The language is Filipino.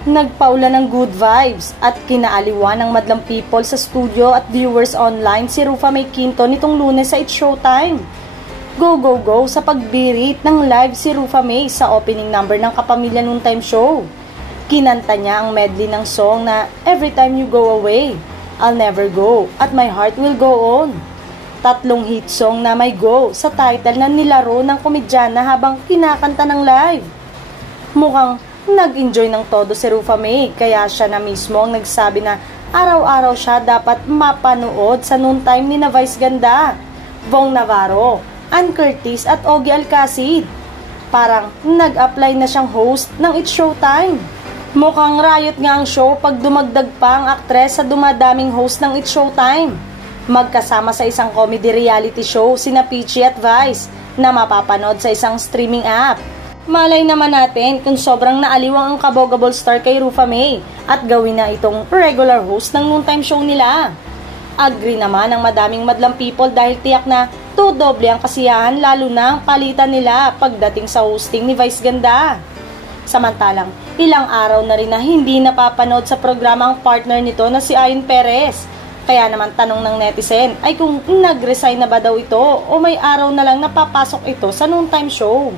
Nagpaula ng good vibes at kinaaliwan ng madlang people sa studio at viewers online si Rufa May Quinto nitong Lunes sa It's Showtime. Go go go sa pagbirit ng live si Rufa May sa opening number ng Kapamilya Noontime Show. Kinanta niya ang medley ng song na Every Time You Go Away, I'll Never Go at My Heart Will Go On. Tatlong hit song na may go sa title na nilaro ng komedyana habang kinakanta ng live. Mukhang nag-enjoy ng todo si Rufa May kaya siya na mismo ang nagsabi na araw-araw siya dapat mapanood sa noontime ni na Vice Ganda, Vong Navarro, Ann Curtis at Ogie Alcacid. Parang nag-apply na siyang host ng It's Showtime. Mukhang riot nga ang show pag dumagdag pa ang aktres sa dumadaming host ng It's Showtime. Magkasama sa isang comedy reality show sina Peachy at Vice na mapapanood sa isang streaming app. Malay naman natin kung sobrang naaliwang ang kabogable star kay Rufa May at gawin na itong regular host ng noontime show nila. Agree naman ang madaming madlang people dahil tiyak na doble ang kasiyahan lalo na ang palitan nila pagdating sa hosting ni Vice Ganda. Samantalang ilang araw na rin na hindi napapanood sa programa ang partner nito na si Ayon Perez. Kaya naman tanong ng netizen ay kung nag-resign na ba daw ito o may araw na lang napapasok ito sa noontime show.